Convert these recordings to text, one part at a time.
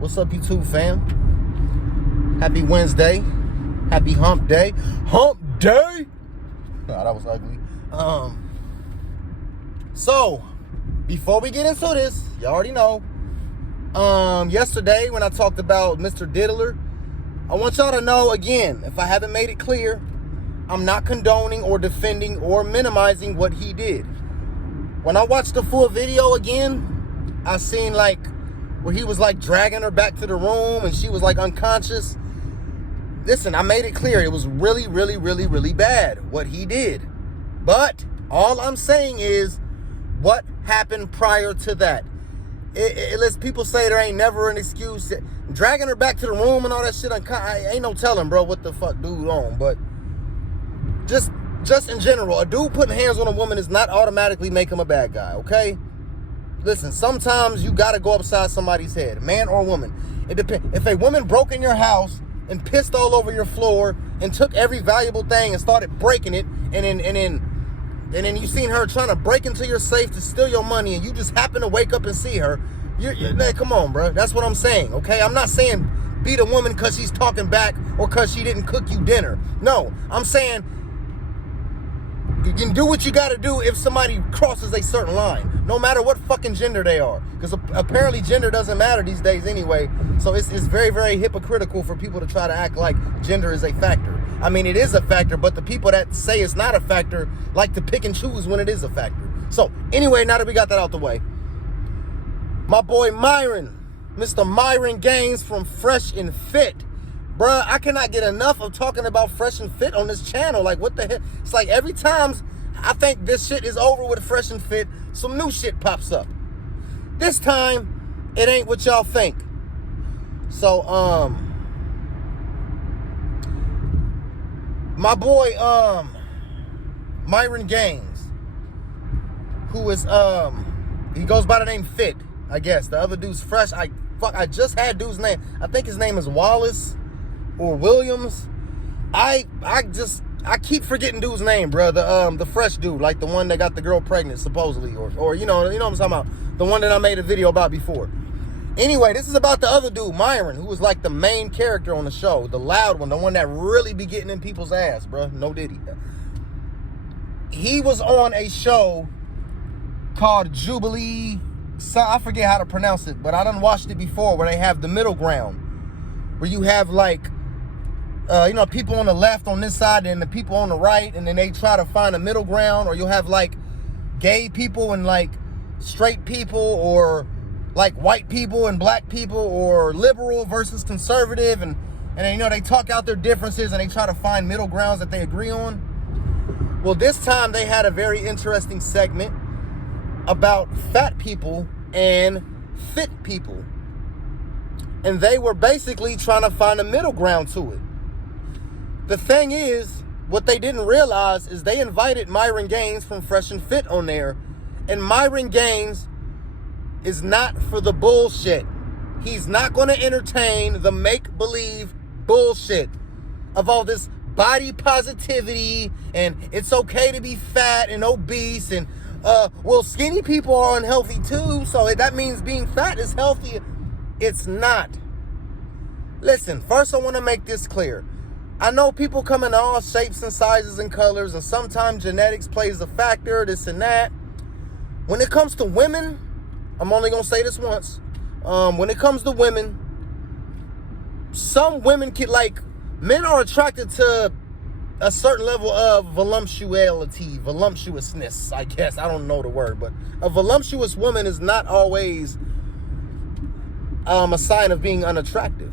What's up, YouTube fam? Happy Wednesday. Happy hump day. Hump day? Nah, that was ugly. So, before we get into this, you already know, yesterday when I talked about Mr. Diddler, I want y'all to know again, if I haven't made it clear, I'm not condoning or defending or minimizing what he did. When I watched the full video again, I seen like where he was like dragging her back to the room and she was like unconscious. Listen, I made it clear it was really, really, really, really bad what he did. But all I'm saying is what happened prior to that. Let's people say there ain't never an excuse. Dragging her back to the room and all that shit, ain't no telling, bro, what the fuck dude on. But just in general, a dude putting hands on a woman does not automatically make him a bad guy, okay? Listen, sometimes you gotta go upside somebody's head, man or woman. It depends. If a woman broke in your house and pissed all over your floor and took every valuable thing and started breaking it, and then you seen her trying to break into your safe to steal your money, and you just happen to wake up and see her, man, come on, bro. That's what I'm saying, okay? I'm not saying beat a woman because she's talking back or because she didn't cook you dinner. No, I'm saying you can do what you got to do if somebody crosses a certain line, no matter what fucking gender they are. Because apparently gender doesn't matter these days anyway. So it's very, very hypocritical for people to try to act like gender is a factor. I mean, it is a factor, but the people that say it's not a factor like to pick and choose when it is a factor. So anyway, now that we got that out the way, my boy Myron, Mr. Myron Gaines from Fresh and Fit. Bruh, I cannot get enough of talking about Fresh and Fit on this channel. Like, what the hell? It's like every time I think this shit is over with Fresh and Fit, some new shit pops up. This time, it ain't what y'all think. So, my boy, Myron Gaines, who is, he goes by the name Fit, I guess. The other dude's Fresh. I just had dude's name. I think his name is Wallace or Williams. I keep forgetting dude's name, bro. The Fresh dude, like the one that got the girl pregnant, supposedly, or you know what I'm talking about, the one that I made a video about before. Anyway, this is about the other dude, Myron, who was like the main character on the show, the loud one, the one that really be getting in people's ass, bro. No diddy. He was on a show called Jubilee. I forget how to pronounce it, but I done watched it before, where they have the middle ground, where you have like people on the left on this side and the people on the right, and then they try to find a middle ground. Or you'll have like gay people and like straight people, or like white people and black people, or liberal versus conservative, and they talk out their differences and they try to find middle grounds that they agree on. Well, this time they had a very interesting segment about fat people and fit people, and they were basically trying to find a middle ground to it. The thing is, what they didn't realize is they invited Myron Gaines from Fresh and Fit on there, and Myron Gaines is not for the bullshit. He's not going to entertain the make-believe bullshit of all this body positivity and it's okay to be fat and obese, and well, skinny people are unhealthy too, so that means being fat is healthy. It's not. Listen, first I want to make this clear. I know people come in all shapes and sizes and colors, and sometimes genetics plays a factor, this and that. When it comes to women, I'm only going to say this once. When it comes to women, some women men are attracted to a certain level of voluptuousness, I guess. I don't know the word, but a voluptuous woman is not always a sign of being unattractive.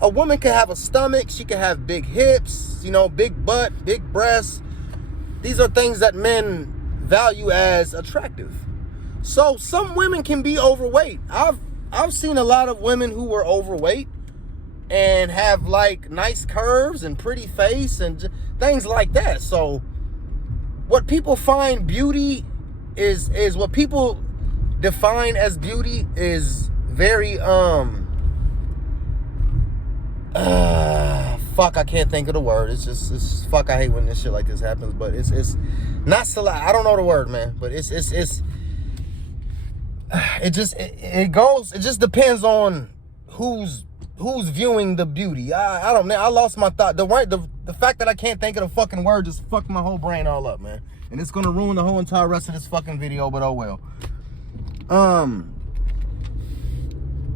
A woman can have a stomach, she can have big hips, big butt, big breasts. These are things that men value as attractive. So some women can be overweight. I've seen a lot of women who were overweight and have like nice curves and pretty face and things like that. So what people find beauty is what people define as beauty is very fuck, I can't think of the word. It's fuck, I hate when this shit like this happens, but it's not select. I don't know the word, man, but it just depends on who's viewing the beauty. I don't know. I lost my thought. The fact that I can't think of the fucking word just fucked my whole brain all up, man. And it's gonna ruin the whole entire rest of this fucking video, but oh well.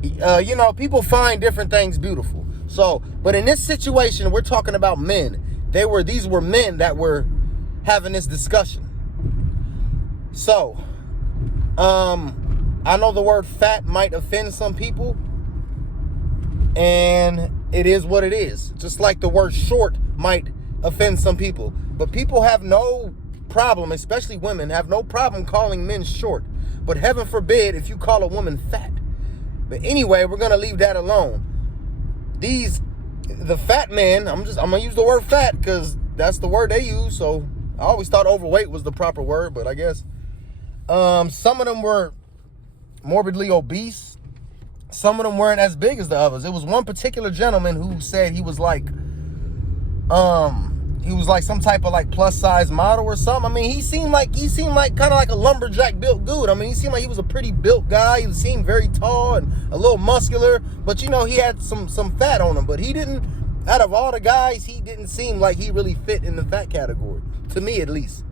You know, people find different things beautiful. So, but in this situation, we're talking about men. These were men that were having this discussion. So, I know the word fat might offend some people, and it is what it is. Just like the word short might offend some people. But people have no problem, especially women, have no problem calling men short. But heaven forbid if you call a woman fat. But anyway, we're gonna leave that alone. The fat men, I'm gonna use the word fat because that's the word they use. So I always thought overweight was the proper word, but I guess some of them were morbidly obese. Some of them weren't as big as the others. It was one particular gentleman who said he was like some type of like plus size model or something. I mean, he seemed like kind of like a lumberjack built dude. I mean, he seemed like he was a pretty built guy. He seemed very tall and a little muscular, but you know, he had some fat on him. But he didn't, out of all the guys, he didn't seem like he really fit in the fat category, to me at least.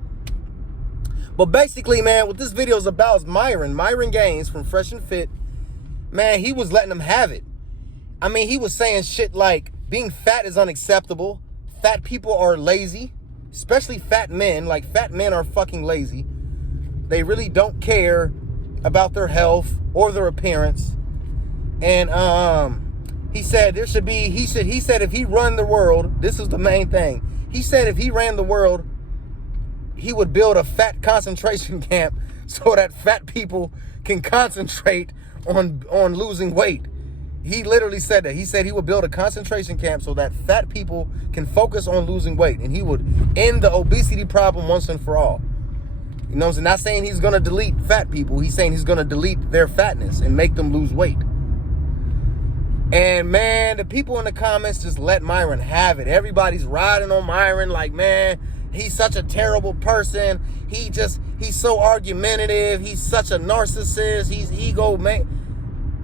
But basically, man, what this video is about is Myron Gaines from Fresh and Fit. Man, he was letting them have it. I mean, he was saying shit like being fat is unacceptable. Fat people are lazy, especially fat men. Like, fat men are fucking lazy. They really don't care about their health or their appearance. And he said there should be, he said if he run the world, this is the main thing. He said if he ran the world, he would build a fat concentration camp so that fat people can concentrate on losing weight. He literally said that. He said he would build a concentration camp so that fat people can focus on losing weight, and he would end the obesity problem once and for all. You know what I'm saying? Not saying he's going to delete fat people. He's saying he's going to delete their fatness and make them lose weight. And man, the people in the comments just let Myron have it. Everybody's riding on Myron like, man, he's such a terrible person. He's so argumentative. He's such a narcissist. He's ego, man.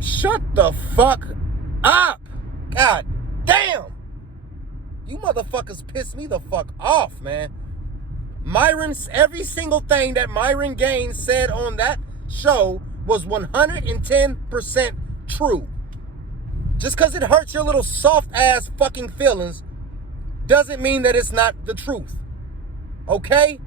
Shut the fuck up. God damn. You motherfuckers piss me the fuck off, man. Every single thing that Myron Gaines said on that show was 110% true. Just because it hurts your little soft ass fucking feelings doesn't mean that it's not the truth. Okay?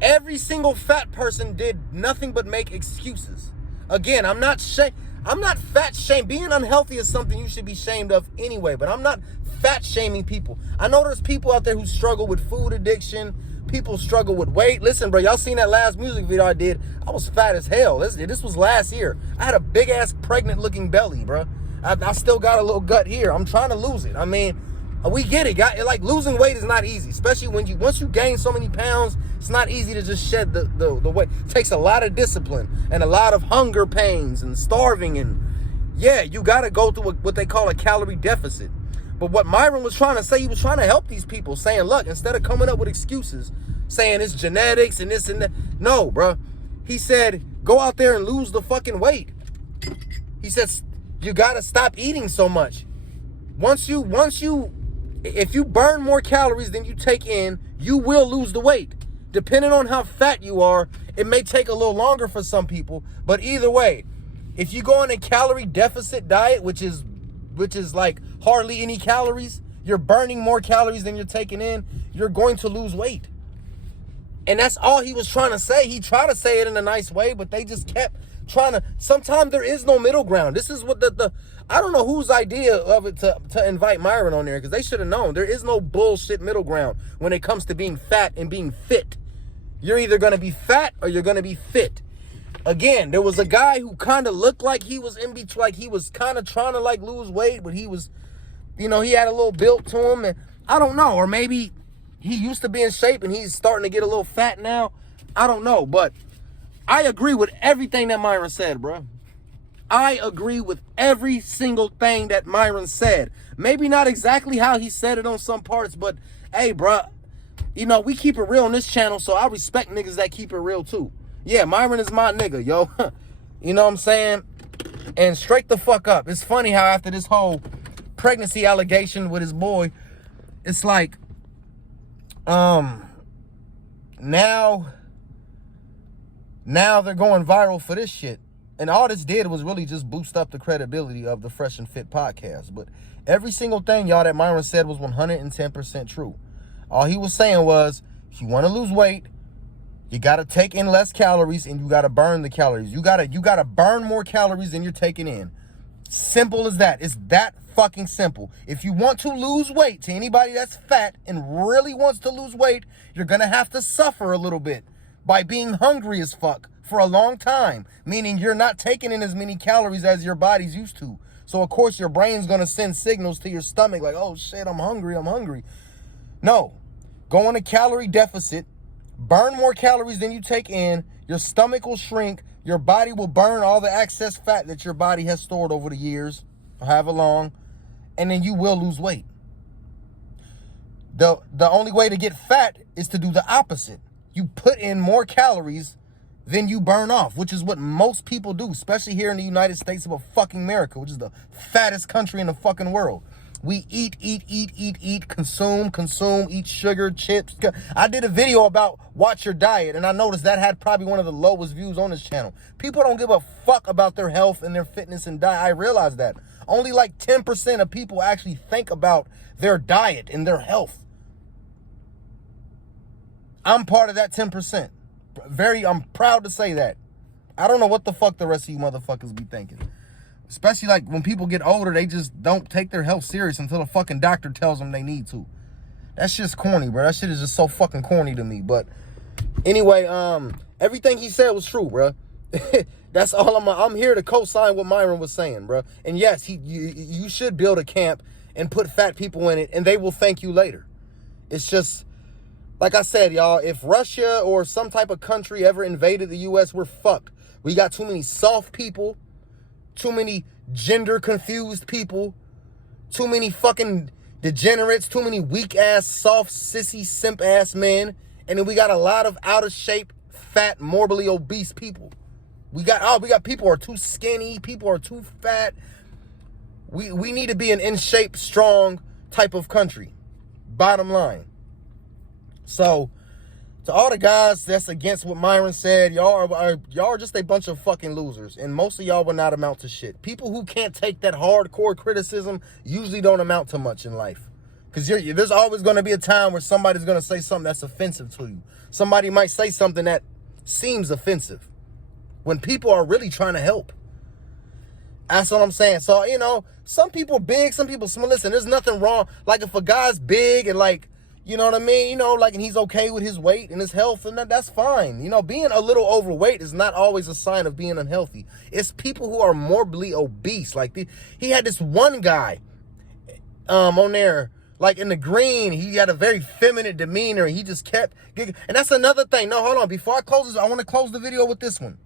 Every single fat person did nothing but make excuses. Again, I'm not fat shame. Being unhealthy is something you should be shamed of anyway, but I'm not fat shaming people. I know there's people out there who struggle with food addiction. People struggle with weight. Listen, bro, y'all seen that last music video I did? I was fat as hell. This was last year. I had a big ass pregnant looking belly, bro. I still got a little gut here. I'm trying to lose it. I mean, we get it. Like, losing weight is not easy, especially once you gain so many pounds. It's not easy to just shed the weight. It takes a lot of discipline and a lot of hunger pains and starving, and yeah, you got to go through what they call a calorie deficit. But what Myron was trying to say, he was trying to help these people, saying, look, instead of coming up with excuses, saying it's genetics and this and that, no, bro. He said, go out there and lose the fucking weight. He said, you got to stop eating so much. If you burn more calories than you take in, you will lose the weight. Depending on how fat you are, it may take a little longer for some people, but either way, if you go on a calorie deficit diet, which is like hardly any calories, you're burning more calories than you're taking in, you're going to lose weight. And that's all he was trying to say. He tried to say it in a nice way, but they just kept trying to. Sometimes there is no middle ground. This is what I don't know whose idea of it to invite Myron on there, because they should have known. There is no bullshit middle ground when it comes to being fat and being fit. You're either going to be fat or you're going to be fit. Again, there was a guy who kind of looked like he was in between, like he was kind of trying to like lose weight, but he was, you know, he had a little built to him, and I don't know, or maybe he used to be in shape and he's starting to get a little fat now. I don't know, but I agree with everything that Myron said, bro. I agree with every single thing that Myron said. Maybe not exactly how he said it on some parts, but hey, bro, you know, we keep it real on this channel, so I respect niggas that keep it real too. Yeah, Myron is my nigga, yo. You know what I'm saying? And straight the fuck up. It's funny how after this whole pregnancy allegation with his boy, it's like, now they're going viral for this shit. And all this did was really just boost up the credibility of the Fresh and Fit podcast. But every single thing, y'all, that Myron said was 110% true. All he was saying was, if you want to lose weight, you got to take in less calories and you got to burn the calories. You got to burn more calories than you're taking in. Simple as that. It's that fucking simple. If you want to lose weight, to anybody that's fat and really wants to lose weight, you're going to have to suffer a little bit by being hungry as fuck for a long time, meaning you're not taking in as many calories as your body's used to. So, of course, your brain's going to send signals to your stomach like, oh, shit, I'm hungry. No. Go on a calorie deficit. Burn more calories than you take in. Your stomach will shrink. Your body will burn all the excess fat that your body has stored over the years, or however long, and then you will lose weight. The only way to get fat is to do the opposite. You put in more calories than you burn off, which is what most people do, especially here in the United States of fucking America, which is the fattest country in the fucking world. We eat, consume, eat sugar, chips. I did a video about watch your diet, and I noticed that had probably one of the lowest views on this channel. People don't give a fuck about their health and their fitness and diet. I realize that. Only like 10% of people actually think about their diet and their health. I'm part of that 10%. I'm proud to say that. I don't know what the fuck the rest of you motherfuckers be thinking. Especially like when people get older, they just don't take their health serious until the fucking doctor tells them they need to. That's just corny, bro. That shit is just so fucking corny to me. But anyway, everything he said was true, bro. That's all I'm here to co-sign what Myron was saying, bro. And yes, you should build a camp and put fat people in it, and they will thank you later. It's just, like I said, y'all, if Russia or some type of country ever invaded the U.S., we're fucked. We got too many soft people, too many gender-confused people, too many fucking degenerates, too many weak-ass, soft, sissy, simp-ass men, and then we got a lot of out-of-shape, fat, morbidly obese people. We got people who are too skinny, people who are too fat. We need to be an in-shape, strong type of country. Bottom line. So, to all the guys that's against what Myron said, y'all are just a bunch of fucking losers. And most of y'all will not amount to shit. People who can't take that hardcore criticism usually don't amount to much in life. Because there's always going to be a time where somebody's going to say something that's offensive to you. Somebody might say something that seems offensive when people are really trying to help. That's what I'm saying. So, some people big, some people small. Listen, there's nothing wrong. Like, if a guy's big and, like, you know what I mean? And he's okay with his weight and his health, and that's fine. Being a little overweight is not always a sign of being unhealthy. It's people who are morbidly obese. Like, he had this one guy on there, like in the green. He had a very feminine demeanor. He just kept giggling. And that's another thing. No, hold on. Before I close this, I want to close the video with this one.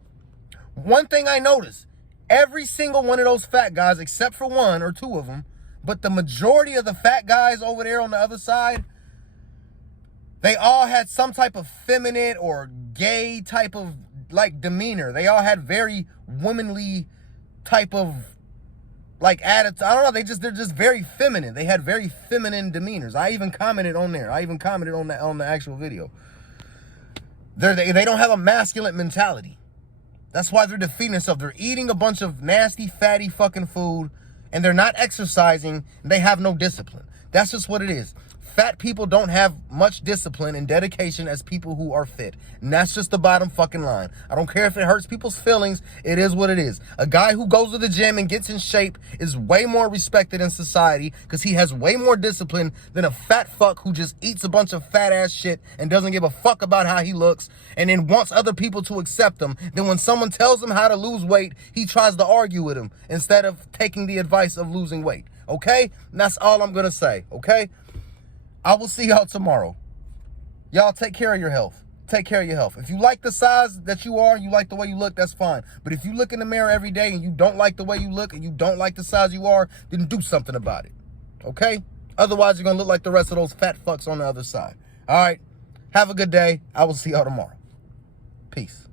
One thing I noticed, every single one of those fat guys, except for one or two of them, but the majority of the fat guys over there on the other side, they all had some type of feminine or gay type of like demeanor. They all had very womanly type of like attitude. I don't know. They're just very feminine. They had very feminine demeanors. I even commented on there. I even commented on the actual video. They don't have a masculine mentality. That's why they're defeating themselves. They're eating a bunch of nasty, fatty fucking food, and they're not exercising, and they have no discipline. That's just what it is. Fat people don't have much discipline and dedication as people who are fit. And that's just the bottom fucking line. I don't care if it hurts people's feelings. It is what it is. A guy who goes to the gym and gets in shape is way more respected in society because he has way more discipline than a fat fuck who just eats a bunch of fat ass shit and doesn't give a fuck about how he looks and then wants other people to accept him. Then when someone tells him how to lose weight, he tries to argue with him instead of taking the advice of losing weight. Okay? And that's all I'm going to say. Okay? I will see y'all tomorrow. Y'all take care of your health. Take care of your health. If you like the size that you are, you like the way you look, that's fine. But if you look in the mirror every day and you don't like the way you look and you don't like the size you are, then do something about it. Okay? Otherwise, you're going to look like the rest of those fat fucks on the other side. All right? Have a good day. I will see y'all tomorrow. Peace.